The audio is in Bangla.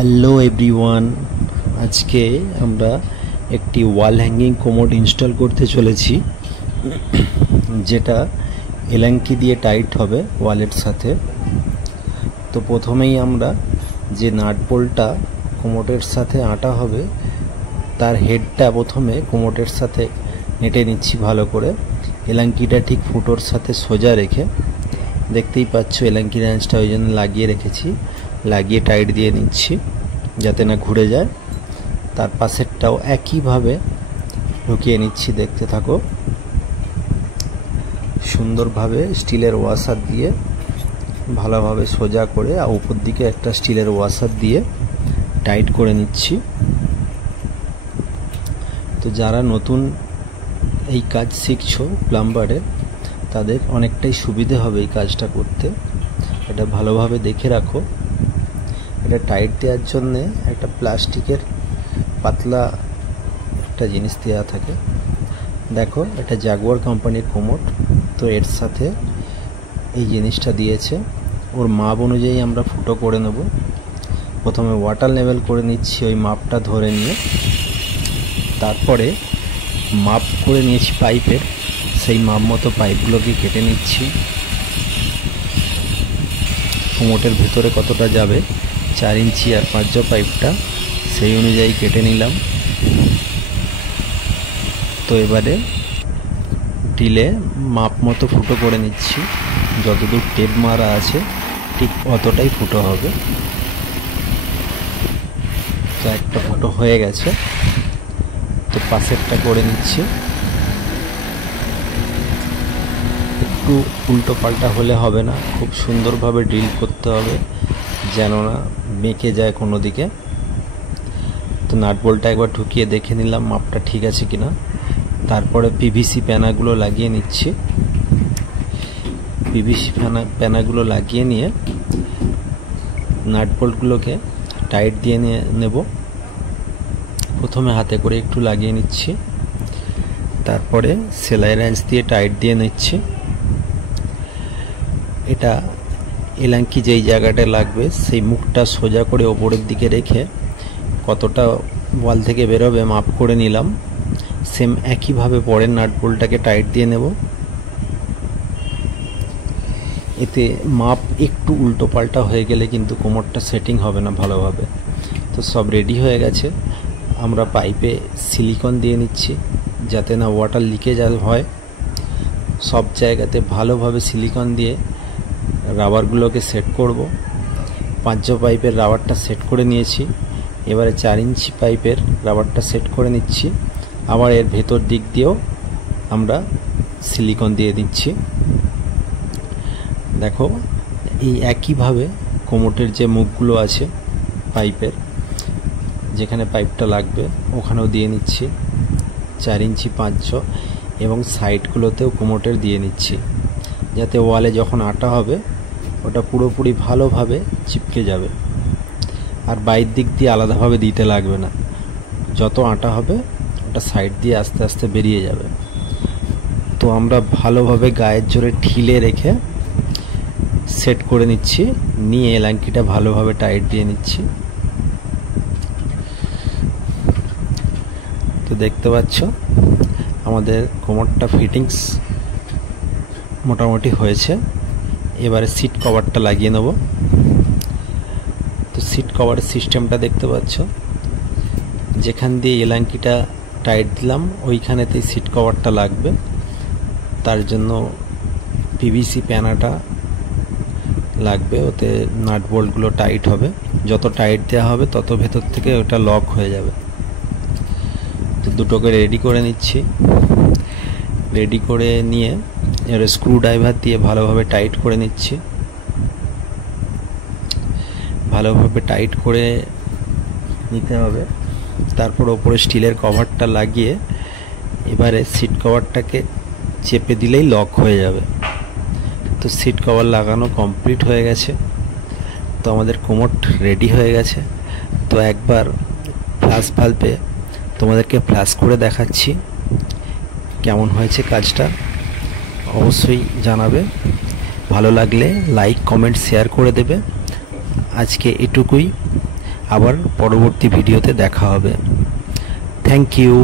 হ্যালো এভরিওয়ান, আজকে আমরা একটি ওয়াল হ্যাঙ্গিং কোমোড ইনস্টল করতে চলেছি, যেটা এলাঙ্কি দিয়ে টাইট হবে ওয়ালের সাথে। তো প্রথমেই আমরা যে নাট বোল্টটা কোমোডের সাথে আঁটা হবে তার হেডটা প্রথমে কোমোডের সাথে নেটে নিচ্ছি ভালো করে, এলাঙ্কিটা ঠিক ফুটোর সাথে সোজা রেখে। দেখতেই পাচ্ছ এলাঙ্কি রেঞ্জটা ওই জন্য লাগিয়ে রেখেছি, লাগিয়ে টাইট দিয়ে নিচ্ছি যাতে না ঘুরে যায়। তার পাশেরটাও একইভাবে ঢুকিয়ে নিচ্ছি, দেখতে থাকো। সুন্দরভাবে স্টিলের ওয়াশার দিয়ে ভালোভাবে সোজা করে আর উপর দিকে একটা স্টিলের ওয়াশার দিয়ে টাইট করে নিচ্ছি। তো যারা নতুন এই কাজ শিখছো প্লাম্বারের, তাদের অনেকটাই সুবিধে হবে এই কাজটা করতে। এটা ভালোভাবে দেখে রাখো। এটা টাইট দেওয়ার জন্যে একটা প্লাস্টিকের পাতলা একটা জিনিস দেওয়া থাকে। দেখো, এটা জাগুয়ার কোম্পানির কোমোড, তো এর সাথে এই জিনিসটা দিয়েছে। ওর মাপ অনুযায়ী আমরা ফুটো করে নেব। প্রথমে ওয়াটার লেভেল করে নিচ্ছি ওই মাপটা ধরে নিয়ে, তারপরে মাপ করে নিয়েছি পাইপের, সেই মাপ মতো পাইপগুলোকে কেটে নিচ্ছি। কোমোডের ভেতরে কতটা যাবে 4 ইঞ্চি আর 5 পাইপটা সেই অনুযায়ী কেটে নিলাম। তো এবারে টিলে মাপ মতো ফুটো করে নিচ্ছি, যতদূর টেপ মারা আছে ঠিক অতটাই ফুটো হবে। তো একটা ফুটো হয়ে গেছে, তো পাশেরটা করে নিচ্ছি। একটু উল্টো পাল্টা হলে হবে না, খুব সুন্দরভাবে ড্রিল করতে হবে যেন না বেঁকে যায় কোনো দিকে। তো নাট বোল্টটা একবার ঢুকিয়ে দেখে নিলাম মাপটা ঠিক আছে কিনা। তারপরে পিভিসি প্যানাগুলো লাগিয়ে নিচ্ছি। পিভিসি প্যানাগুলো লাগিয়ে নিয়ে নাট বোল্টগুলোকে টাইট দিয়ে নেব। প্রথমে হাতে করে একটু লাগিয়ে নিচ্ছি, তারপরে সেলাই রেঞ্চ দিয়ে টাইট দিয়ে নিচ্ছি। এটা এলাঙ্কি যেই জায়গাটা লাগবে সেই মুখটা সোজা করে ওপরের দিকে রেখে কতটা ওয়াল থেকে বেরোবে মাপ করে নিলাম। সেম একইভাবে পরের নাট বোল্টটাকে টাইট দিয়ে নেব। এতে মাপ একটু উল্টো পাল্টা হয়ে গেলে কিন্তু কোমরটা সেটিং হবে না ভালোভাবে। তো সব রেডি হয়ে গেছে। আমরা পাইপে সিলিকন দিয়ে নিচ্ছি যাতে না ওয়াটার লিকেজ হয়। সব জায়গাতে ভালোভাবে সিলিকন দিয়ে রাবারগুলোকে সেট করব। 5 পাইপের রাবারটা সেট করে নিয়েছি। এবারে 4 ইঞ্চি পাইপের রাবারটা সেট করে নিচ্ছি। আবার এর ভেতর দিক দিয়েও আমরা সিলিকন দিয়ে দিচ্ছি। দেখো, এই একইভাবে কোমোটের যে মুখগুলো আছে পাইপের, যেখানে পাইপটা লাগবে ওখানেও দিয়ে নিচ্ছি 4 ইঞ্চি 5 এবং সাইডগুলোতেও কোমোটের দিয়ে নিচ্ছি, যাতে ওয়ালে যখন আটা হবে ওটা পুরোপুরি ভালোভাবে চিপকে যাবে। আর বাইরের দিক দিয়ে আলাদাভাবে দিতে লাগবে না, যত আটা হবে ওটা সাইড দিয়ে আস্তে আস্তে বেরিয়ে যাবে। তো আমরা ভালোভাবে গায়ের জোরে ঠিলে রেখে সেট করে নিচ্ছি, নিয়ে এলাঙ্কিটা ভালোভাবে টাইট দিয়ে নিচ্ছি। তো দেখতে পাচ্ছ আমাদের কোমরটা ফিটিংস মোটামুটি হয়েছে। এবারে সিট কভারটা লাগিয়ে নেব। তো সিট কভারের সিস্টেমটা দেখতে পাচ্ছ, যেখান দিয়ে এলাঙ্কিটা টাইট দিলাম ওইখানেতেই সিট কভারটা লাগবে। তার জন্য পিভিসি প্যানাটা লাগবে, ওতে নাট বোল্টগুলো টাইট হবে। যত টাইট দেওয়া হবে তত ভেতর থেকে ওটা লক হয়ে যাবে। তো দুটোকে রেডি করে নিচ্ছি। রেডি করে নিয়ে এর স্ক্রু ড্রাইভার দিয়ে ভালোভাবে টাইট করে নিচ্ছি। ভালোভাবে টাইট করে নিতে হবে। তারপর ওপরে স্টিলের কভারটা লাগিয়ে এবারে সিট কভারটাকে চেপে দিলেই লক হয়ে যাবে। তো সিট কভার লাগানো কমপ্লিট হয়ে গেছে। তো আমাদের কোমোড রেডি হয়ে গেছে। তো একবার ফ্ল্যাশ বাল্বে তোমাদেরকে ফ্ল্যাশ করে দেখাচ্ছি কেমন হয়েছে কাজটা। অবশ্যই জানাবে, ভালো লাগলে লাইক কমেন্ট শেয়ার করে দেবে। আজকে এটুকুই। আবার পরবর্তী ভিডিওতে দেখা হবে। Thank you.